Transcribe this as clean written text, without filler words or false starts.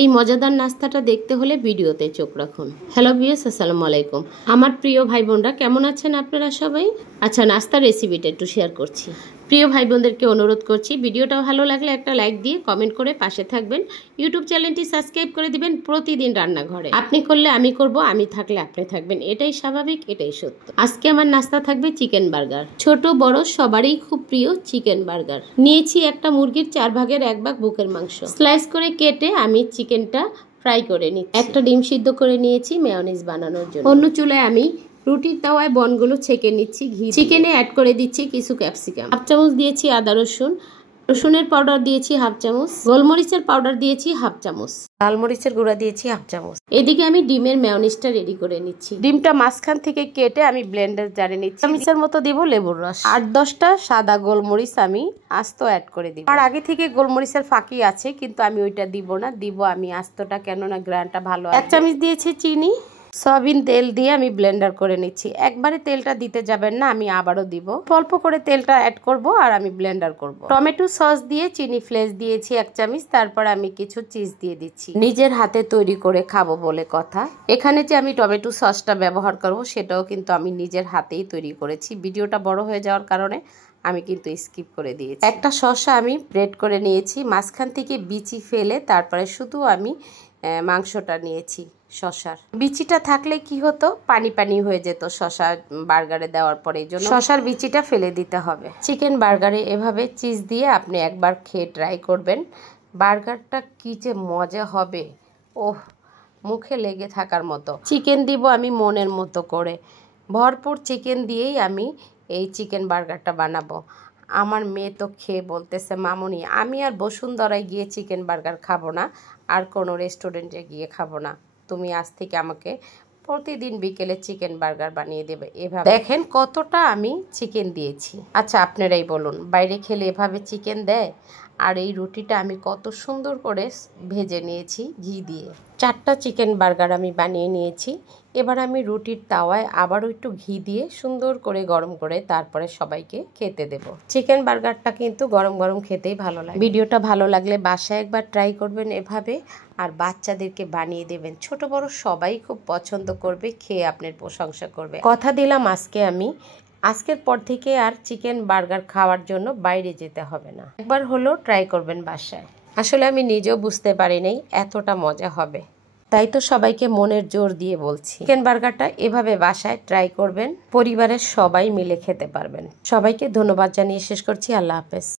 এই মজাদার নাস্তাটা দেখতে হলে ভিডিওতে চোখ রাখুন। হ্যালো ভিউয়ার্স, আসসালামু আলাইকুম। আমার প্রিয় ভাই বোনরা কেমন আছেন আপনারা সবাই? আচ্ছা, নাস্তার রেসিপিটা একটু শেয়ার করছি। প্রিয় ভাই বোনদেরকে অনুরোধ করছি, ভিডিওটা ভালো লাগলে একটা লাইক দিয়ে কমেন্ট করে পাশে থাকবেন। ইউটিউব চ্যানেলটি সাবস্ক্রাইব করে দিবেন। প্রতিদিন রান্নাঘরে আপনি করলে আমি করব, আমি থাকলে আপনি থাকবেন, এটাই স্বাভাবিক, এটাই সত্য। আজকে আমার নাস্তা থাকবে চিকেন বার্গার। ছোট বড় সবারই খুব প্রিয় চিকেন বার্গার। নিয়েছি একটা মুরগির 4 ভাগের 1 ভাগ বুকের মাংস। স্লাইস করে কেটে আমি চিকেনটা ফ্রাই করে নিচ্ছি। একটা ডিম সিদ্ধ করে নিয়েছি মেয়োনিজ বানানোর জন্য। অন্য চুলায় আমি রুটির তাওয়ায় বনগুলো ছেঁকে নিচ্ছি ঘি। চিকেনে অ্যাড করে দিচ্ছি কিছু ক্যাপসিকাম। 1/2 চামচ দিয়েছি আদা রসুন। রসুনের পাউডার দিয়েছি 1/2 চামচ। গোলমরিচের পাউডার দিয়েছি 1/2 চামচ। লাল মরিচের গুঁড়া দিয়েছি 1/2 চামচ। এদিকে আমি ডিমের মেয়োনিজটা রেডি করে নিচ্ছি। ডিমটা মাঝখান থেকে কেটে আমি ব্লেন্ডার জারে নিচ্ছি। চামচের মতো দিব লেবুর রস। 8-10টা সাদা গোলমরিচ আমি আস্ত অ্যাড করে দিব। আর আগে থেকে গোলমরিচের ফাঁকি আছে, কিন্তু আমি ওইটা দিব না, দিব আমি আস্তটা, কেননা গ্রানটা ভালো। 1 চামচ দিয়েছি চিনি। সয়াবিন তেল দিয়ে আমি ব্লেন্ডার করে নিচ্ছি। একবারে তেলটা দিতে যাবেন না, আমি আবারও দিব। অল্প করে তেলটা অ্যাড করব আর আমি ব্লেন্ডার করব। টমেটো সস দিয়ে চিনি ফ্লেক্স দিয়েছি 1 চামচ। তারপর আমি কিছু চিজ দিয়ে দিচ্ছি। নিজের হাতে তৈরি করে খাবো বলে কথা। এখানে যে আমি টমেটো সসটা ব্যবহার করব সেটাও কিন্তু আমি নিজের হাতেই তৈরি করেছি। ভিডিওটা বড় হয়ে যাওয়ার কারণে আমি কিন্তু স্কিপ করে দিয়েছি। একটা শসা আমি ব্রেড করে নিয়েছি, মাঝখান থেকে বিচি ফেলে তারপরে শুধু আমি মাংসটা নিয়েছি। শসার বিচিটা থাকলে কি হতো, পানি পানি হয়ে যেত শসা বার্গারে দেওয়ার পরে, এই জন্য শসার বিচিটা ফেলে দিতে হবে। চিকেন বার্গারে এভাবে চিজ দিয়ে আপনি একবার খেয়ে ট্রাই করবেন। বার্গারটা কি যে মজা হবে, ওহ, মুখে লেগে থাকার মতো। চিকেন দিব আমি মনের মতো করে, ভরপুর চিকেন দিয়েই আমি এই চিকেন বার্গারটা বানাবো। আমার মেয়ে তো খেয়ে বলতেছে, মামুনি আমি আর বসুন্ধরায় গিয়ে চিকেন বার্গার খাবো না, আর কোনো রেস্টুরেন্টে গিয়ে খাবো না, তুমি আজ থেকে আমাকে প্রতিদিন বিকেলে চিকেন বার্গার বানিয়ে দেবে। এভাবে দেখেন কতটা আমি চিকেন দিয়েছি। আচ্ছা, আপনারাই বলুন, বাইরে খেলে এভাবে চিকেন দেয়? আর এই রুটিটা আমি কত সুন্দর করে ভেজে নিয়েছি ঘি দিয়ে। 4টা চিকেন বার্গার আমি বানিয়ে নিয়েছি। এবার আমি রুটির তাওয়ায় আবারও একটু ঘি দিয়ে সুন্দর করে গরম করে তারপরে সবাইকে খেতে দেব। চিকেন বার্গারটা কিন্তু গরম গরম খেতেই ভালো লাগে। ভিডিওটা ভালো লাগলে বাসায় একবার ট্রাই করবেন এভাবে, আর বাচ্চাদেরকে বানিয়ে দেবেন। ছোট বড় সবাই খুব পছন্দ করবে, খেয়ে আপনার প্রশংসা করবে। কথা দিলাম আজকের পর থেকে আর চিকেন বার্গার খাওয়ার জন্য বাইরে যেতে হবে না। একবার হলো ট্রাই করবেন বাসায়। আসলে আমি নিজেও বুঝতে পারি নাই এতটা মজা হবে, তাই তো সবাইকে মনের জোর দিয়ে বলছি, চিকেন বার্গারটা এভাবে বাসায় ট্রাই করবেন, পরিবারের সবাই মিলে খেতে পারবেন। সবাইকে ধন্যবাদ জানিয়ে শেষ করছি। আল্লাহ হাফেজ।